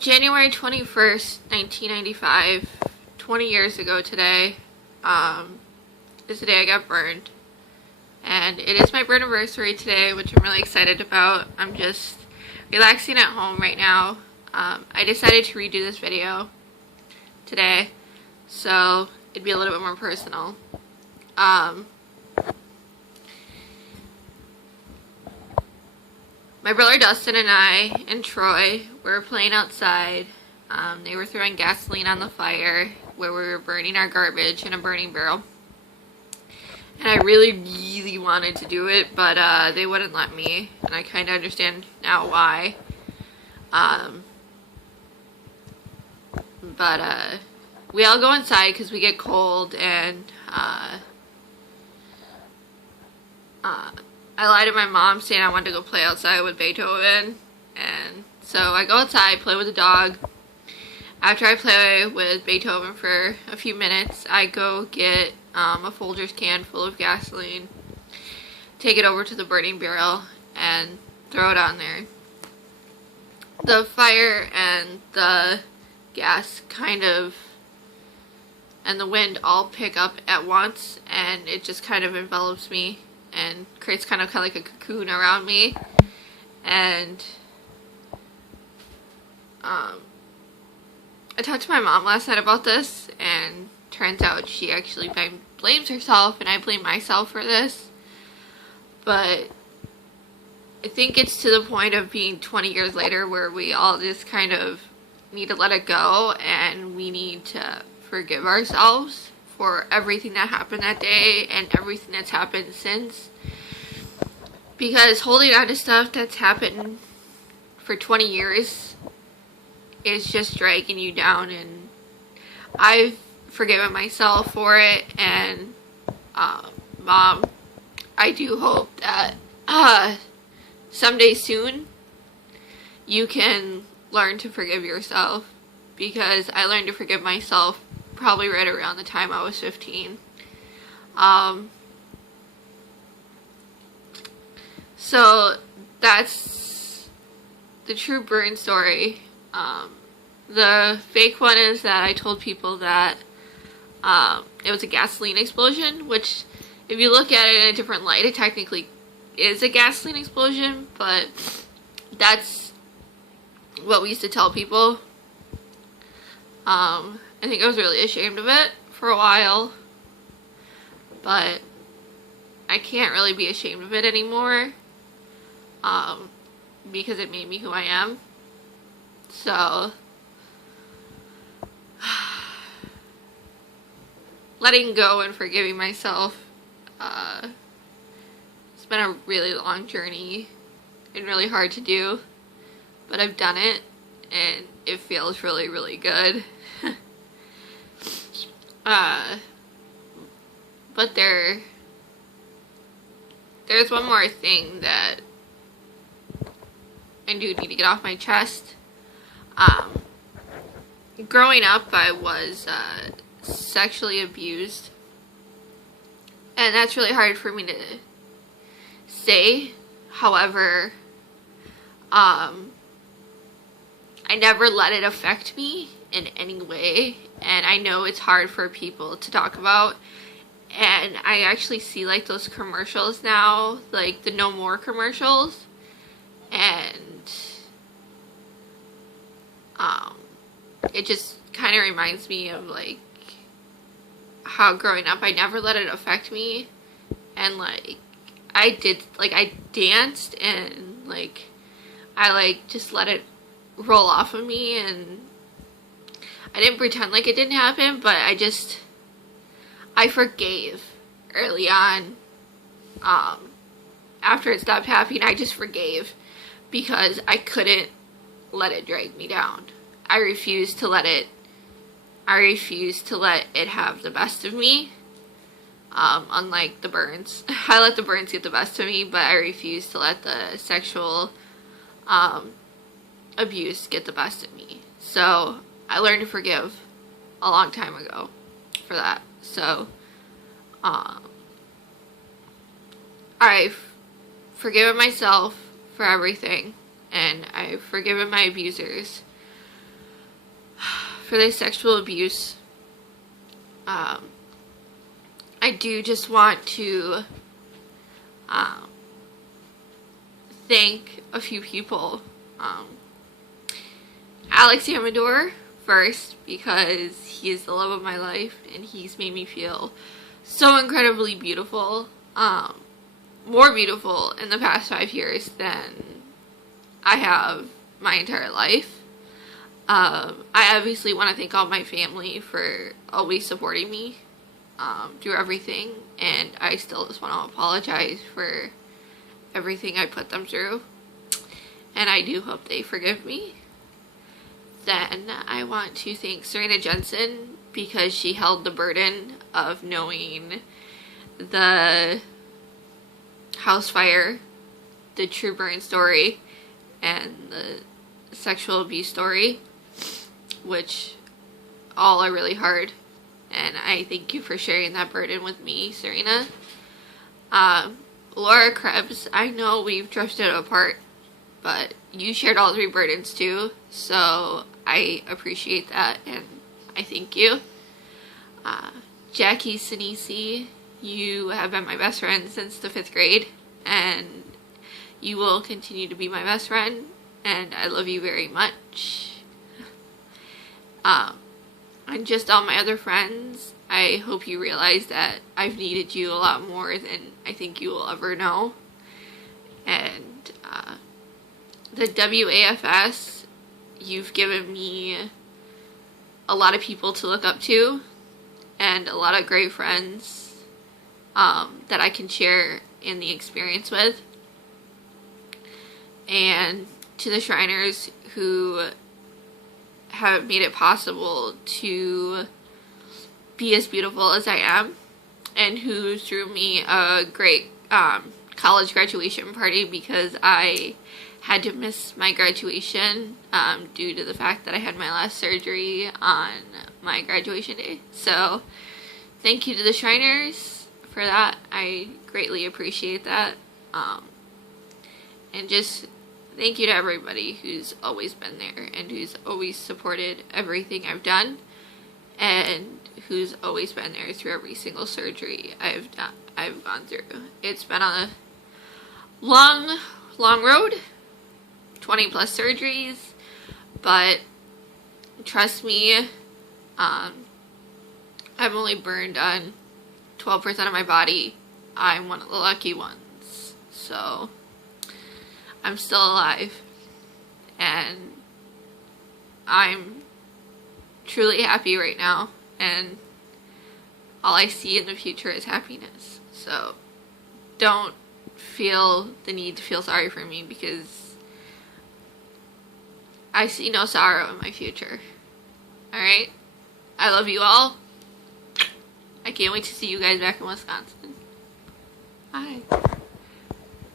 January 21st, 1995, 20 years ago today, is the day I got burned. And it is my Burniversary today, which I'm really excited about. I'm just relaxing at home right now. I decided to redo this video today, so it'd be a little bit more personal. My brother Dustin and I and Troy were playing outside. They were throwing gasoline on the fire where we were burning our garbage in a burning barrel. And I really wanted to do it, but they wouldn't let me. And I kind of understand now why. But we all go inside because we get cold, and I lied to my mom saying I wanted to go play outside with Beethoven. And so I go outside, play with the dog. After I play with Beethoven for a few minutes, I go get a Folgers can full of gasoline, take it over to the burning barrel, and throw it on there. The fire and the gas and the wind all pick up at once, and it just kind of envelops me and creates kind of like a cocoon around me. And I talked to my mom last night about this, and turns out she actually blames herself, and I blame myself for this. But I think it's to the point of being 20 years later where we all just kind of need to let it go, and we need to forgive ourselves for everything that happened that day and everything that's happened since. Because holding on to stuff that's happened for 20 years is just dragging you down, and I've forgiven myself for it. And Mom, I do hope that someday soon you can learn to forgive yourself, because I learned to forgive myself probably right around the time I was 15. So that's the true burn story. The fake one is that I told people that it was a gasoline explosion, which if you look at it in a different light, it technically is a gasoline explosion, but that's what we used to tell people. I think I was really ashamed of it for a while, but I can't really be ashamed of it anymore, because it made me who I am. So letting go and forgiving myself, it's been a really long journey and really hard to do, but I've done it, and it feels really, really good. But there's one more thing that I do need to get off my chest. Growing up, I was sexually abused, and that's really hard for me to say. However, I never let it affect me in any way, and I know it's hard for people to talk about. And I actually see like those commercials now, like the No More commercials, and it just kind of reminds me of like how growing up I never let it affect me. And like I danced, and like I just let it roll off of me, and I didn't pretend like it didn't happen, but I forgave early on. After it stopped happening, I just forgave because I couldn't let it drag me down. I refused to let it have the best of me. Unlike the burns. I let the burns get the best of me, but I refused to let the sexual abuse get the best of me. So I learned to forgive a long time ago for that. So I've forgiven myself for everything, and I've forgiven my abusers for the sexual abuse. I do just want to thank a few people. Alex Amador first, because he is the love of my life and he's made me feel so incredibly beautiful. More beautiful in the past 5 years than I have my entire life. I obviously want to thank all my family for always supporting me through everything, and I still just want to apologize for everything I put them through, and I do hope they forgive me. Then I want to thank Serena Jensen, because she held the burden of knowing the house fire, the true burn story, and the sexual abuse story, which all are really hard, and I thank you for sharing that burden with me, Serena. Laura Krebs, I know we've drifted apart, but you shared all 3 burdens too, so I appreciate that, and I thank you. Jackie Sinisi, you have been my best friend since the 5th grade, and you will continue to be my best friend, and I love you very much. And just all my other friends, I hope you realize that I've needed you a lot more than I think you will ever know. And the WAFS, you've given me a lot of people to look up to, and a lot of great friends that I can share in the experience with. And to the Shriners who have made it possible to be as beautiful as I am, and who threw me a great college graduation party, because I had to miss my graduation due to the fact that I had my last surgery on my graduation day. So thank you to the Shriners for that. I greatly appreciate that. And just thank you to everybody who's always been there, and who's always supported everything I've done, and who's always been there through every single surgery I've gone through. It's been a long road, 20 plus surgeries, but trust me, I'm only burned on 12% of my body. I'm one of the lucky ones, so I'm still alive, and I'm truly happy right now, and all I see in the future is happiness. So don't feel the need to feel sorry for me, because I see no sorrow in my future. Alright? I love you all. I can't wait to see you guys back in Wisconsin. Bye.